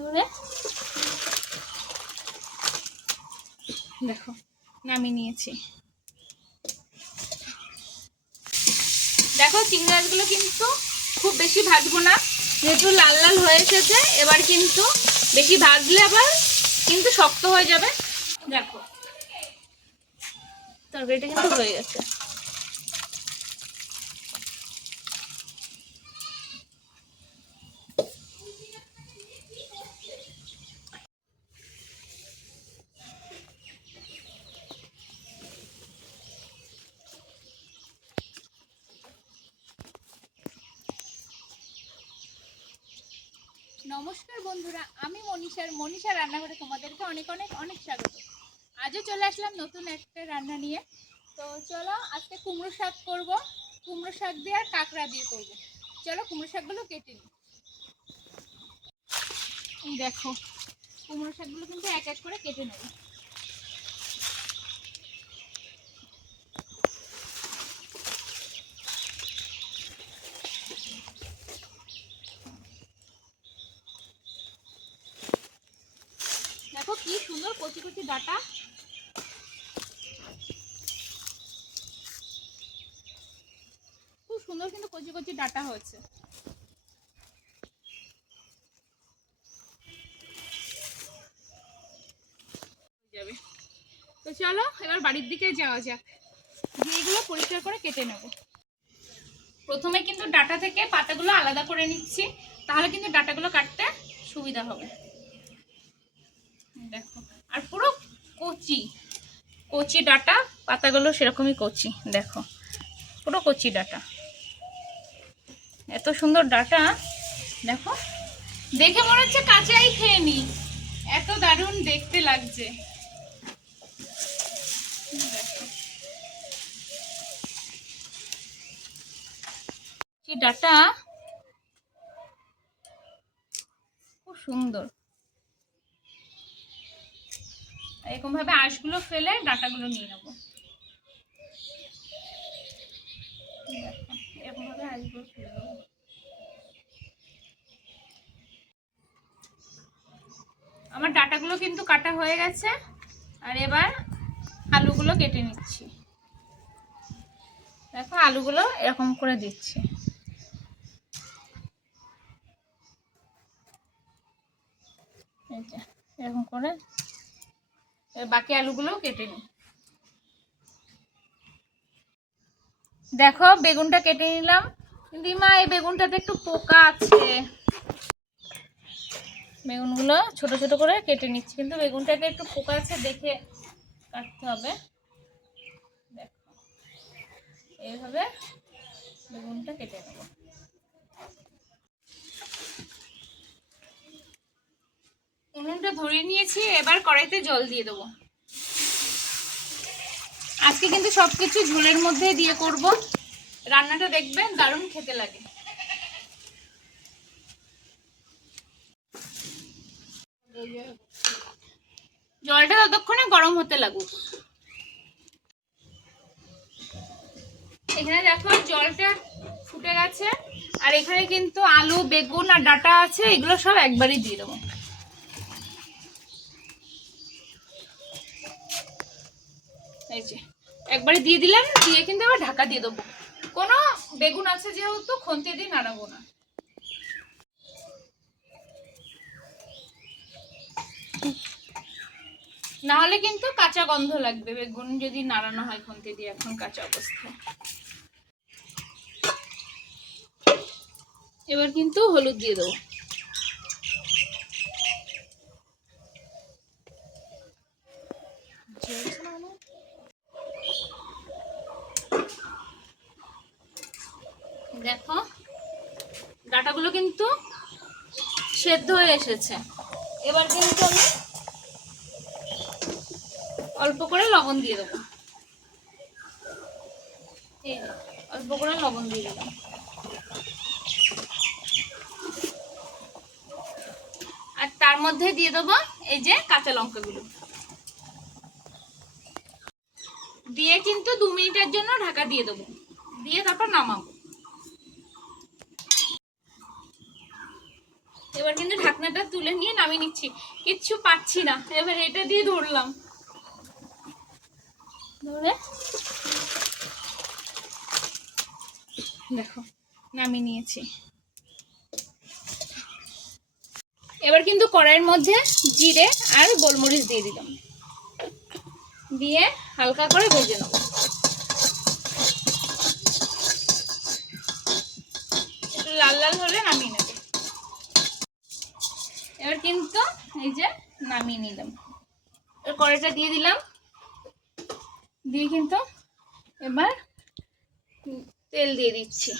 ধরে দেখো নামিয়ে নিয়েছি। দেখো চিংড়ি মাছগুলো কিন্তু খুব বেশি ভাজবো না, যেহেতু লাল লাল হয়ে এসেছে। এবার কিন্তু বেশি ভাজলে আবার কিন্তু শক্ত হয়ে যাবে। দেখো তরকারিটা কিন্তু হয়ে গেছে। নমস্কার বন্ধুরা, আমি মনীষা রান্নাঘরে তোমাদেরকে অনেক অনেক অনেক স্বাগত। আজও চলে আসলাম নতুন একটা রান্না নিয়ে। তো চলো আজকে কুমড়ো শাক করব। কুমড়ো শাক দিয়ে আর কাঁকড়া দিয়ে করব। চলো কুমড়ো শাকগুলো কেটে নিই। এই দেখো কুমড়ো শাকগুলো কিন্তু এক এক করে কেটে নেব। দেখো কি সুন্দর কচি কচি ডাঁটা। খুব সুন্দর কিন্তু কচি কচি ডাঁটা হয়েছে। যাবে তো চলো এবার বাড়ির দিকে যাওয়া যাক, দিয়ে এগুলো পরিষ্কার করে কেটে নেব। প্রথমে কিন্তু ডাঁটা থেকে পাতাগুলো আলাদা করে নিচ্ছি, তাহলে কিন্তু ডাঁটাগুলো কাটতে সুবিধা হবে। দেখো আর পুরো কচি কচি ডাঁটা, পাতাগুলো সেরকমই কচি। দেখো পুরো কচি ডাঁটা, এত সুন্দর ডাঁটা। দেখো দেখে মনে হচ্ছে কাঁচাই খেয়ে নি, এত দারুণ দেখতে লাগছে। কি ডাঁটা, খুব সুন্দর। এরকম ভাবে আঁশগুলো ফেলে ডাঁটাগুলো নিয়ে নেবো। এরকম ভাবে আঁশগুলো ফেলে দেবো। আমার ডাঁটাগুলো কিন্তু কাটা হয়ে গেছে, আর এবার আলুগুলো কেটে নিচ্ছি। দেখো আলুগুলো এরকম করে দিচ্ছি। এই যে এরকম করে বাকি আলুগুলোও কেটে নিই। দেখো বেগুনটা কেটে নিলাম, কিন্তু মা এই বেগুনটাতে একটু পোকা আছে। বেগুনগুলো ছোট ছোট করে কেটে নিচ্ছি, কিন্তু বেগুনটাতে একটু পোকা আছে, দেখে কাটতে হবে। দেখো এইভাবে বেগুনটা কেটে নেব। উনুনটা ধরিয়ে নিয়েছি, এবার কড়াইতে জল দিয়ে দেবো। আজকে কিন্তু সবকিছু ঝোলের মধ্যে দিয়ে করব, রান্নাটা দেখবেন দারুণ খেতে লাগে। জলটা ততক্ষণে গরম হতে লাগুক। এখানে দেখো জলটা ফুটে গেছে, আর এখানে কিন্তু আলু বেগুন আর ডাঁটা আছে, এগুলো সব একবারই দিয়ে দেবো। এই যে একবারে দিয়ে দিলাম, দিয়ে কিন্তু আবার ঢাকা দিয়ে দেবো। কোনো বেগুন আছে যেহেতু খুন্তি দিয়ে নাড়াবো না। নাহলে কিন্তু কাঁচা গন্ধ লাগবে বেগুন যদি নাড়ানো হয় খুন্তি দিয়ে এখন কাঁচা অবস্থায়। এবার কিন্তু হলুদ দিয়ে দেবো। দেখো ডাঁটাগুলো কিন্তু সেদ্ধ হয়ে এসেছে। এবার কিন্তু আমি অল্প করে লবণ দিয়ে দেবো। এই অল্প করে লবণ দিয়ে দিলাম। আর তার মধ্যে দিয়ে দেবো এই যে কাঁচা লঙ্কাগুলো, দিয়ে কিন্তু 2 মিনিটের জন্য ঢাকা দিয়ে দেবো, দিয়ে তারপর নামাবো। এবার কিন্তু ঢাকনাটা তুলে নিয়ে নামিয়ে নিচ্ছি, কিচ্ছু পাচ্ছি না, এবার এটা দিয়ে ধরলাম, ধরে দেখো নামিয়ে নিয়েছি। এবার কিন্তু কড়াইয়ের মধ্যে জিরে আর গোলমরিচ দিয়ে দিলাম, দিয়ে হালকা করে ভেজে নেব। একটু লাল লাল হলে নামিয়ে নেব। এবার কিন্তু এই যে নামিয়ে নিলাম, এবার কড়াইটা দিয়ে দিলাম, দিয়ে কিন্তু এবার তেল দিয়ে দিচ্ছি।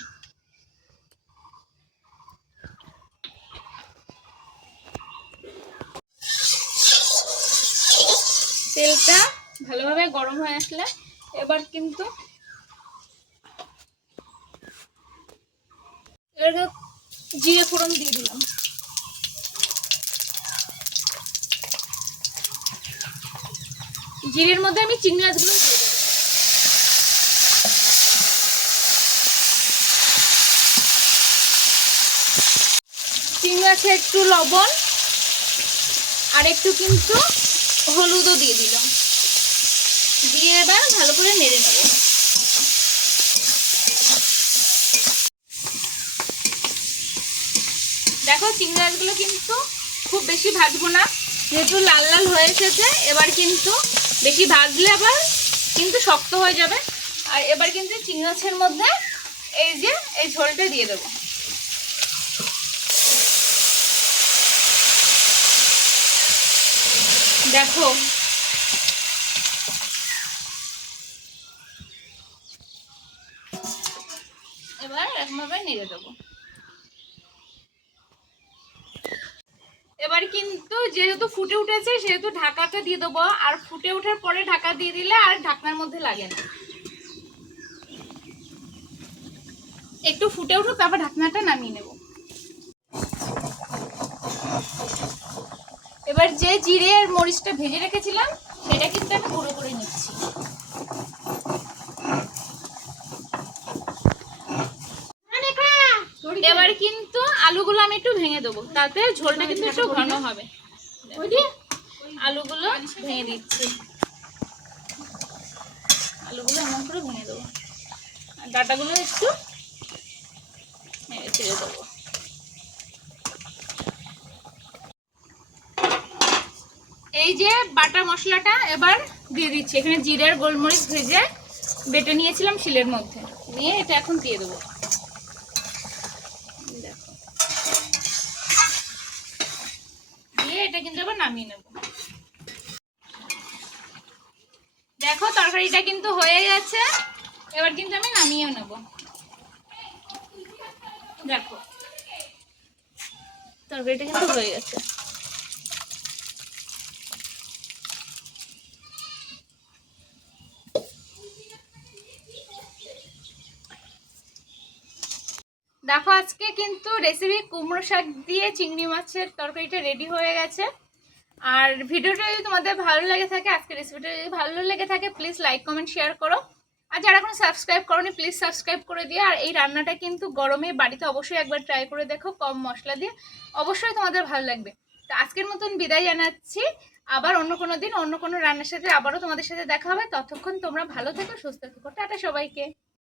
তেলটা ভালোভাবে গরম হয়ে আসলে এবার কিন্তু জিরে ফোড়ন দিয়ে দিলাম, জিরের মধ্যে আমি চিংড়ি মাছগুলো দিয়ে দেবো। চিংড়ি মাছে একটু লবণ আর একটু কিন্তু হলুদও দিয়ে দিলাম, দিয়ে এবার ভালো করে নেড়ে নেব। দেখো চিংড়ি মাছগুলো কিন্তু খুব বেশি ভাজবো না, যেহেতু লাল লাল হয়ে এসেছে। এবার কিন্তু বেশি ভাজলে আবার কিন্তু শক্ত হয়ে যাবে। আর এবার কিন্তু চিংড়ি মাছের মধ্যে এই যে এই ঝোলটা দিয়ে দেবো। দেখো এবার এরকমভাবে নেড়ে দেবো। এবার কিন্তু যেহেতু ফুটে উঠেছে সেহেতু ঢাকাটা দিয়ে দেবো, আর ফুটে ওঠার পরে ঢাকা দিয়ে দিলে আর ঢাকনার মধ্যে লাগে না। একটু ফুটে উঠুক, তারপর ঢাকনাটা নামিয়ে নেব। এবার যে জিরে আর মরিচটা ভেজে রেখেছিলাম সেটা কিন্তু আমি গুঁড়ো করে নিচ্ছি। এবার কিন্তু আলুগুলো আমি একটু ভেঙে দেবো, তাতে ঝোলটা কিন্তু একটু ঘন হবে। আলুগুলো ভেঙে দিচ্ছি, আলুগুলো এমন করে ভেঙে দেবো, আর ডাটাগুলো একটু ছেড়ে দেবো। এই যে বাটা মশলাটা এবার দিয়ে দিচ্ছি, এখানে জিরে আর গোলমরিচ ভেজে বেটে নিয়েছিলাম শিলের মধ্যে, নিয়ে এটা এখন দিয়ে দেবো। দিয়ে এটা কিন্তু আবার নামিয়ে নেব। দেখো তরকারিটা কিন্তু হয়ে গেছে, এবার কিন্তু আমি নামিয়ে নেব। দেখো তরকারিটা কিন্তু হয়ে গেছে। দেখো আজকে কিন্তু রেসিপি কুমড়ো শাক দিয়ে চিংড়ি মাছের তরকারিটা রেডি হয়ে গেছে। আর ভিডিওটা যদি তোমাদের ভালো লেগে থাকে, আজকে রেসিপিটা যদি ভালো লেগে থাকে, প্লিজ লাইক কমেন্ট শেয়ার করো। আর যারা এখনো সাবস্ক্রাইব করোনি প্লিজ সাবস্ক্রাইব করে দিও। আর এই রান্নাটা কিন্তু গরমে বাড়িতে অবশ্যই একবার ট্রাই করে দেখো, কম মশলা দিয়ে, অবশ্যই তোমাদের ভালো লাগবে। তো আজকের মতন বিদায় জানাচ্ছি, আবার অন্য কোনো দিন অন্য কোনো রান্নার সাথে আবারও তোমাদের সাথে দেখা হবে। ততক্ষণ তোমরা ভালো থেকো, সুস্থ থেকো, টাটা সবাইকে।